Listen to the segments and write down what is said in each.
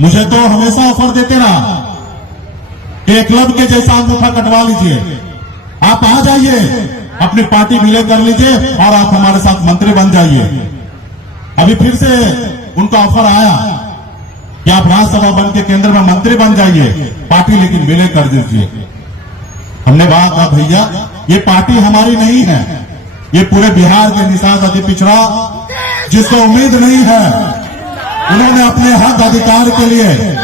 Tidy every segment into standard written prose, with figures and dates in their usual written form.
मुझे तो हमेशा ऑफर देते रहा कि क्लब के जैसा अंगूठा कटवा लीजिए, आप आ जाइए, अपनी पार्टी विलय कर लीजिए और आप हमारे साथ मंत्री बन जाइए। अभी फिर से उनका ऑफर आया कि आप राज्यसभा बन के केंद्र में मंत्री बन जाइए, पार्टी लेकिन विलय कर दीजिए। हमने कहा भैया ये पार्टी हमारी नहीं है, ये पूरे बिहार के निषाद अति पिछड़ा जिसको उम्मीद नहीं है, उन्होंने अपने हक अधिकार के लिए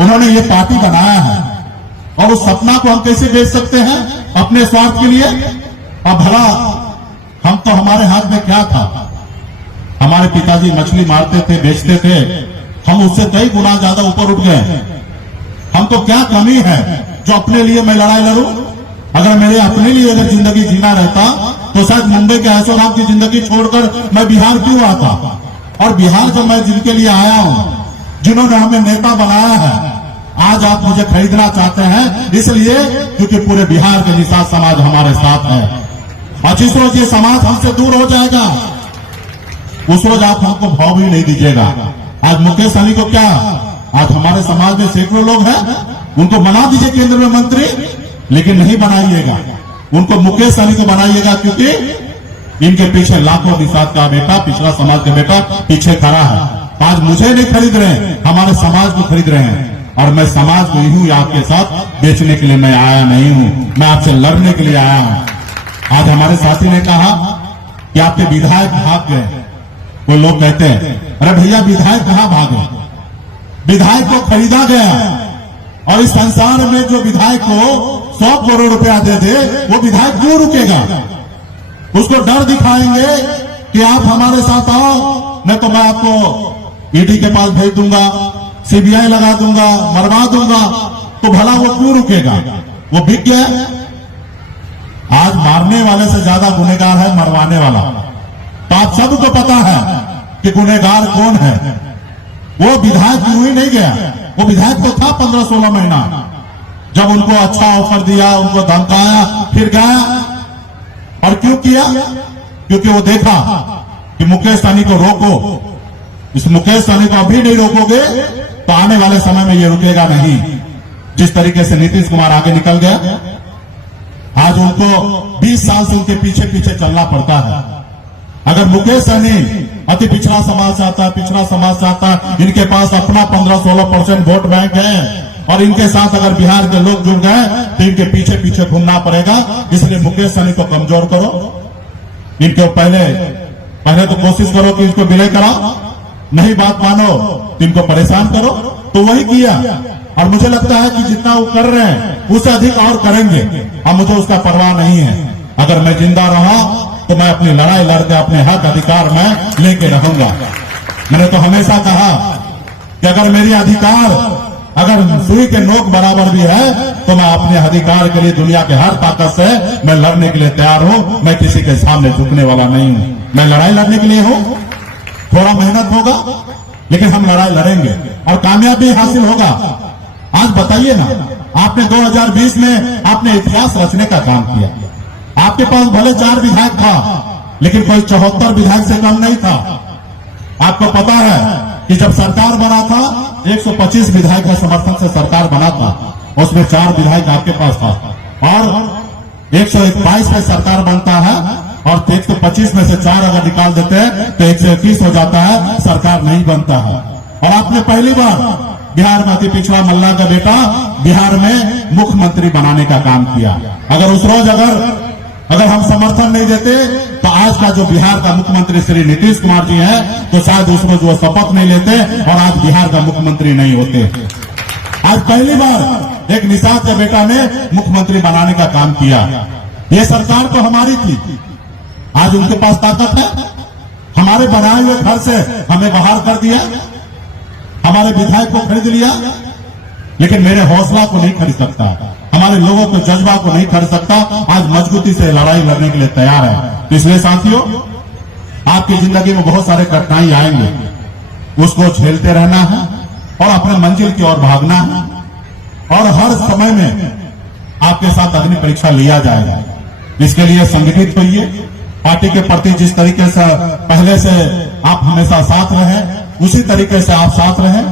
उन्होंने ये पार्टी बनाया है और उस सपना को हम कैसे बेच सकते हैं अपने स्वार्थ के लिए। अब भला हम तो हमारे हाथ में क्या था, हमारे पिताजी मछली मारते थे, बेचते थे, हम उससे कई गुना ज्यादा ऊपर उठ गए। हमको क्या कमी है जो अपने लिए मैं लड़ाई लड़ूं? अगर मेरे अपने लिए अगर जिंदगी जीना रहता तो शायद मुंबई के ऐशोआराम की जिंदगी छोड़कर मैं बिहार क्यों आता। और बिहार जो मैं जिनके लिए आया हूं, जिन्होंने हमें नेता बनाया है, आज आप मुझे खरीदना चाहते हैं इसलिए क्योंकि पूरे बिहार के निषाद समाज हमारे साथ है। और जिस रोज ये समाज हमसे दूर हो जाएगा उस रोज आप हमको भाव भी नहीं दीजिएगा। आज मुकेश सहनी को क्या, आज हमारे समाज में सैकड़ों लोग हैं, उनको बना दीजिए केंद्र में मंत्री, लेकिन नहीं बनाइएगा, उनको मुकेश सहनी को बनाइएगा क्योंकि इनके पीछे लाखों निषाद का बेटा, पिछड़ा समाज का बेटा पीछे खड़ा है। आज मुझे नहीं खरीद रहे हैं, हमारे समाज को खरीद रहे हैं। और मैं समाज को ही हूं, आपके साथ बेचने के लिए मैं आया नहीं हूं, मैं आपसे लड़ने के लिए आया हूं। आज हमारे साथी ने कहा कि आपके विधायक भाग गए। कोई लोग कहते हैं अरे भैया विधायक कहां भागे, विधायक को खरीदा गया और इस संसार में जो विधायक को 100 करोड़ रुपया दे दे वो विधायक क्यों रुकेगा? उसको डर दिखाएंगे कि आप हमारे साथ आओ, नहीं तो मैं आपको ईडी के पास भेज दूंगा, सीबीआई लगा दूंगा, मरवा दूंगा, तो भला वो क्यों रुकेगा? वो बिक गया। आज मारने वाले से ज्यादा गुनहगार है मरवाने वाला। तो आप सबको पता है कि गुनहगार कौन है। वो विधायक क्यों ही नहीं गया, वो विधायक तो था 15-16 महीना, जब उनको अच्छा ऑफर दिया, उनको धमकाया, फिर गया। और क्यों किया? क्योंकि वो देखा कि मुकेश सहनी को रोको, इस मुकेश सहनी को अभी नहीं रोकोगे तो आने वाले समय में ये रुकेगा नहीं। जिस तरीके से नीतीश कुमार आगे निकल गया, आज उनको 20 साल से उनके पीछे पीछे चलना पड़ता है। अगर मुकेश सहनी अति पिछड़ा समाज चाहता है, पिछड़ा समाज चाहता है, इनके पास अपना 15-16% वोट बैंक है और इनके साथ अगर बिहार के लोग जुड़ गए तो इनके पीछे पीछे घूमना पड़ेगा। इसलिए मुकेश सहनी को कमजोर करो, इनको पहले तो कोशिश करो कि इसको विलय कराओ, नहीं बात मानो तो इनको परेशान करो। तो वही किया और मुझे लगता है कि जितना वो कर रहे हैं उससे अधिक और करेंगे। अब मुझे उसका परवाह नहीं है। अगर मैं जिंदा रहा तो मैं अपनी लड़ाई लड़कर अपने हक अधिकार में लेके रहूंगा। मैंने तो हमेशा कहा कि अगर मेरी अधिकार अगर सुई के नोक बराबर भी है तो मैं अपने अधिकार के लिए दुनिया के हर ताकत से मैं लड़ने के लिए तैयार हूं। मैं किसी के सामने झुकने वाला नहीं हूं, मैं लड़ाई लड़ने के लिए हूं। थोड़ा मेहनत होगा लेकिन हम लड़ाई लड़ेंगे और कामयाबी हासिल होगा। आज बताइए ना, आपने 2020 में आपने इतिहास रचने का काम किया। आपके पास भले 4 विधायक था लेकिन कोई 74 विधायक से कम नहीं था। आपको पता है कि जब सरकार बना था 125 विधायक के समर्थन से सरकार बना था, उसमें 4 विधायक आपके पास था और 121 में सरकार बनता है और 125 में से 4 अगर निकाल देते हैं तो 121 हो जाता है, सरकार नहीं बनता है। और आपने पहली बार बिहार में अति पिछड़ा मल्ला का बेटा बिहार में मुख्यमंत्री बनाने का काम किया। अगर उस रोज अगर हम समर्थन नहीं देते तो आज का जो बिहार का मुख्यमंत्री श्री नीतीश कुमार जी है तो शायद उस रोज वो शपथ नहीं लेते और आज बिहार का मुख्यमंत्री नहीं होते। आज पहली बार एक निषाद के बेटा ने मुख्यमंत्री बनाने का काम किया। ये सरकार तो हमारी थी, आज उनके पास ताकत है। हमारे बनाए हुए घर से हमें बाहर कर दिया, हमारे विधायक को खरीद लिया, लेकिन मेरे हौसला को नहीं खरीद सकता, हमारे लोगों के जज्बा को नहीं खरीद सकता। आज मजबूती से लड़ाई लड़ने के लिए तैयार है। तो इसलिए साथियों, आपकी जिंदगी में बहुत सारे कठिनाई आएंगे, उसको झेलते रहना है और अपने मंजिल की ओर भागना है। और हर समय में आपके साथ अग्नि परीक्षा लिया जाएगा। इसके लिए संगठित होइए। पार्टी के प्रति जिस तरीके से पहले से आप हमेशा साथ रहे उसी तरीके से आप साथ रहें।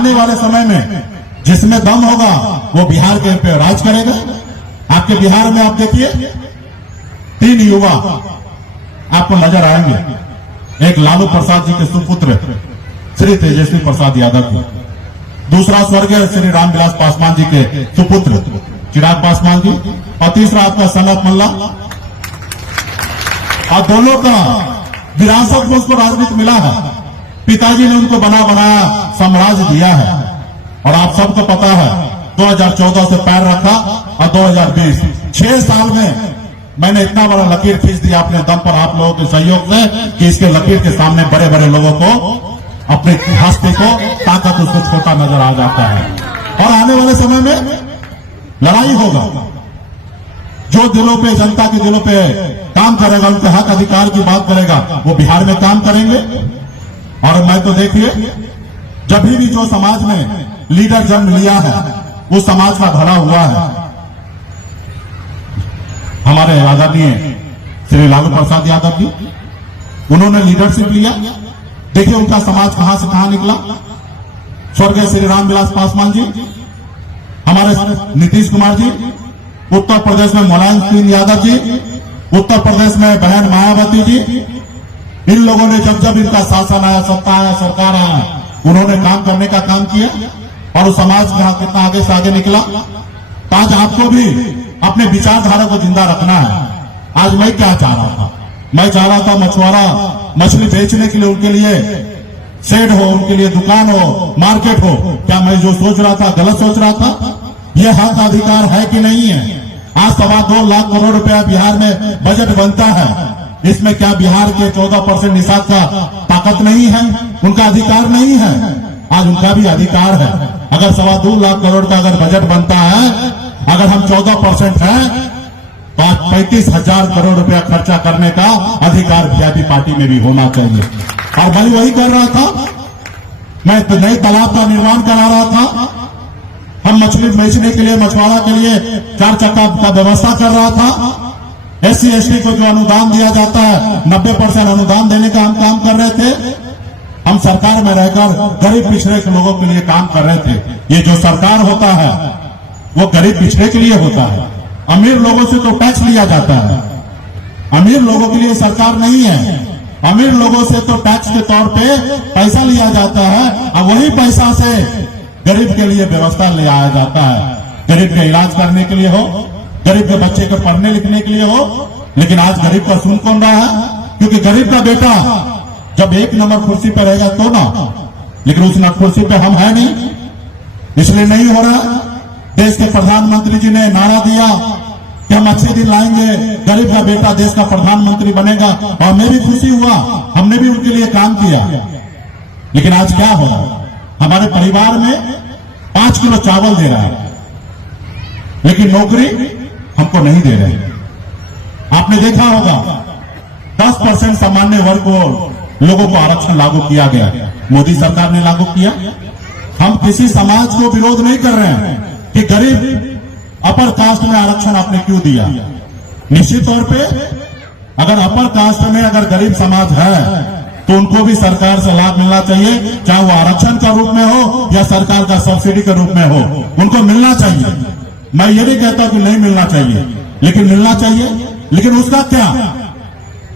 आने वाले समय में जिसमें दम होगा वो बिहार के पे राज करेगा। आपके बिहार में आप देखिए 3 युवा आपको नजर आएंगे। एक लालू प्रसाद जी के सुपुत्र श्री तेजस्वी प्रसाद यादव जी, दूसरा स्वर्गीय श्री रामविलास पासवान जी के सुपुत्र चिराग पासवान जी, और तीसरा आपका सनत मल्ला। और दोनों का विरासत में उसको राजनीति मिला है। पिताजी ने उनको बना बनाया साम्राज्य दिया है। और आप सबको पता है 2014 से पैर रखा और 2020 6 साल में मैंने इतना बड़ा लकीर खींच दिया अपने दम पर आप लोगों के सहयोग से कि इसके लकीर के सामने बड़े बड़े लोगों को अपने हस्ती को ताकत उसको छोटा नजर आ जाता है। और आने वाले समय में लड़ाई होगा। जो दिलों पे, जनता के दिलों पे काम करेगा, उनके हक अधिकार की बात करेगा, वो बिहार में काम करेंगे। और मैं तो देखिए जब भी जो समाज में लीडर जन्म लिया है उस समाज का भला हुआ है। हमारे आदरणीय श्री लालू प्रसाद यादव जी, उन्होंने लीडरशिप लिया। देखिए उनका समाज कहां से कहां निकला। स्वर्गीय श्री रामविलास पासवान जी, हमारे नीतीश कुमार जी, उत्तर प्रदेश में मुलायम सिंह यादव जी, उत्तर प्रदेश में बहन मायावती जी, इन लोगों ने जब जब इनका शासन आया, सत्ता आया, सरकार आया, उन्होंने काम करने का काम किया और उस समाज में कितना आगे से आगे निकला। तो आज आपको भी अपने विचारधारा को जिंदा रखना है। आज मैं क्या चाह रहा था, मैं चाह रहा था मछुआरा मछली बेचने के लिए उनके लिए शेड हो, उनके लिए दुकान हो, मार्केट हो। क्या मैं जो सोच रहा था गलत सोच रहा था? यह हक अधिकार है कि नहीं है? आज 2.25 लाख करोड़ रुपया बिहार में बजट बनता है। इसमें क्या बिहार के 14% निषाद का ताकत नहीं है? उनका अधिकार नहीं है? आज उनका भी अधिकार है। अगर 2.25 लाख करोड़ का अगर बजट बनता है, अगर हम 14% हैं तो आज 35,000 करोड़ रुपया खर्चा करने का अधिकार वीआईपी पार्टी में भी होना चाहिए। और मैं वही कर रहा था। मैं तो नए तालाब का निर्माण करा रहा था। हम मछली बेचने के लिए, मछुआरा के लिए 4 चक्का का व्यवस्था कर रहा था। SC ST को जो अनुदान दिया जाता है 90% अनुदान देने का हम काम कर रहे थे। हम सरकार में रहकर गरीब पिछड़े के लोगों के लिए काम कर रहे थे। ये जो सरकार होता है वो गरीब पिछड़े के लिए होता है। अमीर लोगों से तो टैक्स लिया जाता है। अमीर लोगों के लिए सरकार नहीं है। अमीर लोगों से तो टैक्स के तौर पे पैसा लिया जाता है और वही पैसा से गरीब के लिए व्यवस्था ले आया जाता है। गरीब के इलाज करने के लिए हो, गरीब के बच्चे को पढ़ने लिखने के लिए हो। लेकिन आज गरीब का सुन कौन रहा है? क्योंकि गरीब का बेटा जब 1 नंबर कुर्सी पर रहेगा तो ना, लेकिन उस कुर्सी पे हम है नहीं, इसलिए नहीं हो रहा। देश के प्रधानमंत्री जी ने नारा दिया कि हम अच्छे दिन लाएंगे, गरीब का बेटा देश का प्रधानमंत्री बनेगा, और हमें भी खुशी हुआ, हमने भी उनके लिए काम किया। लेकिन आज क्या हो रहा? हमारे परिवार में 5 किलो चावल दे रहा है, लेकिन नौकरी हमको नहीं दे रहे। आपने देखा होगा 10% सामान्य वर्ग को लोगों को आरक्षण लागू किया गया, मोदी सरकार ने लागू किया। हम किसी समाज को विरोध नहीं कर रहे हैं कि गरीब अपर कास्ट में आरक्षण आपने क्यों दिया। निश्चित तौर पे अगर अपर कास्ट में अगर गरीब समाज है तो उनको भी सरकार से लाभ मिलना चाहिए, चाहे वो आरक्षण का रूप में हो या सरकार का सब्सिडी के रूप में हो, उनको मिलना चाहिए। मैं ये नहीं कहता कि नहीं मिलना चाहिए, लेकिन मिलना चाहिए। लेकिन उसका क्या?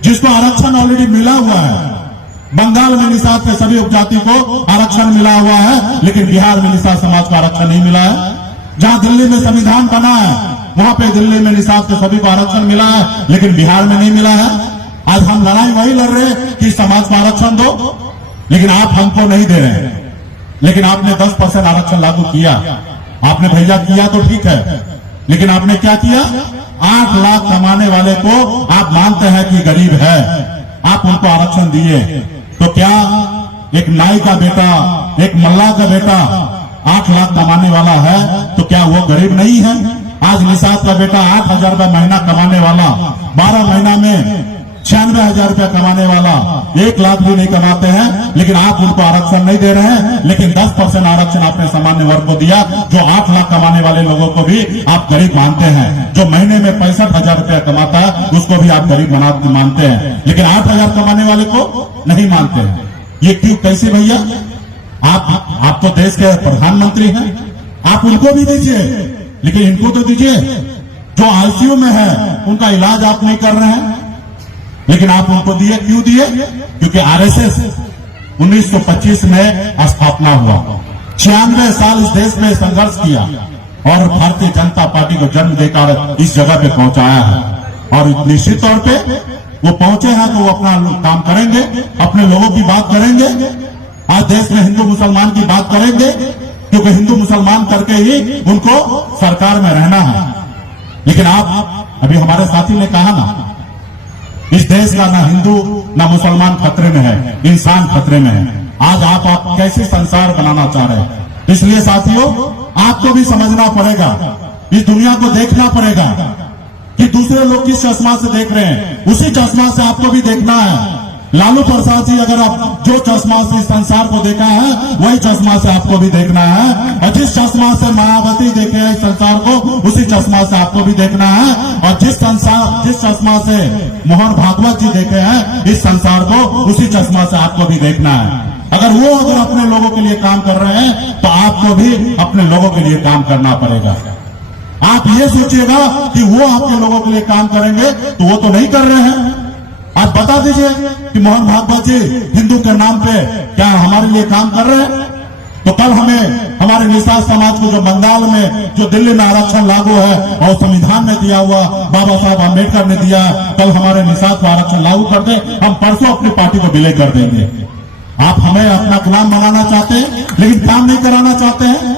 जिसको आरक्षण ऑलरेडी मिला हुआ है, बंगाल में निषाद के सभी उपजाति को आरक्षण मिला हुआ है, लेकिन बिहार में निषाद समाज को आरक्षण नहीं मिला है। जहां दिल्ली में संविधान बना है वहां पे दिल्ली में निषाद के सभी को आरक्षण मिला है, लेकिन बिहार में नहीं मिला है। आज हम लड़ाई वही लड़ रहे हैं कि समाज को आरक्षण दो, लेकिन आप हमको नहीं दे रहे हैं। लेकिन आपने 10% आरक्षण लागू किया, आपने भैया किया तो ठीक है, लेकिन आपने क्या किया? 8 लाख कमाने वाले को आप मानते हैं कि गरीब है, आप उनको आरक्षण दिए। तो क्या एक नाई का बेटा, एक मल्ला का बेटा 8 लाख कमाने वाला है तो क्या वो गरीब नहीं है? आज निषाद का बेटा 8,000 रुपया महीना कमाने वाला, 12 महीना में 96,000 रुपया कमाने वाला 1 लाख भी नहीं कमाते हैं, लेकिन आप उनको आरक्षण नहीं दे रहे हैं। लेकिन 10% आरक्षण आपने सामान्य वर्ग को दिया। जो 8 लाख कमाने वाले लोगों को भी आप गरीब मानते हैं। जो महीने में 65,000 रुपया कमाता है उसको भी आप गरीब मानते हैं, लेकिन 8,000 कमाने वाले को नहीं मानते हैं। ये क्यों, कैसे भैया? आप तो देश के प्रधानमंत्री हैं, आप उनको भी दीजिए, लेकिन इनको तो दीजिए। जो आईसीयू में है उनका इलाज आप नहीं कर रहे हैं, लेकिन आप उनको दिए। क्यों दिए? क्योंकि आरएसएस 1925 में स्थापना हुआ, 96 साल इस देश में संघर्ष किया और भारतीय जनता पार्टी को जन्म देकर इस जगह पे पहुंचाया है। और निश्चित तौर पे वो पहुंचे हैं तो वो अपना काम करेंगे, अपने लोगों की बात करेंगे। आज देश में हिंदू मुसलमान की बात करेंगे, क्योंकि हिंदू मुसलमान करके ही उनको सरकार में रहना है। लेकिन आप अभी हमारे साथी ने कहा ना, इस देश का ना हिंदू ना मुसलमान खतरे में है, इंसान खतरे में है। आज आप कैसे संसार बनाना चाह रहे हैं? इसलिए साथियों, आपको भी समझना पड़ेगा, इस दुनिया को देखना पड़ेगा कि दूसरे लोग किस चश्मा से देख रहे हैं, उसी चश्मा से आपको भी देखना है। लालू प्रसाद जी, अगर आप जो चश्मा से इस संसार को देखा है, वही चश्मा से आपको भी देखना है। और जिस चश्मा से मायावती देखे हैं इस संसार को, उसी चश्मा से आपको भी देखना है। और जिस चश्मा से मोहन भागवत जी देखे हैं इस संसार को, उसी चश्मा से आपको भी देखना है। अगर अपने लोगों के लिए काम कर रहे हैं, तो आपको भी अपने लोगों के लिए काम करना पड़ेगा। आप ये सोचिएगा कि वो आपके लोगों के लिए काम करेंगे, तो वो तो नहीं कर रहे हैं। आप बता दीजिए कि मोहन भागवत जी हिंदू के नाम पे क्या हमारे लिए काम कर रहे हैं? तो कल हमें हमारे निषाद समाज को जो बंगाल में जो दिल्ली में आरक्षण लागू है और संविधान में दिया हुआ बाबा साहब अम्बेडकर ने दिया, कल हमारे निषाद को आरक्षण लागू कर दे, हम परसों अपनी पार्टी को विलय कर देंगे। आप हमें अपना गुलाम बनाना चाहते हैं, लेकिन काम नहीं कराना चाहते हैं।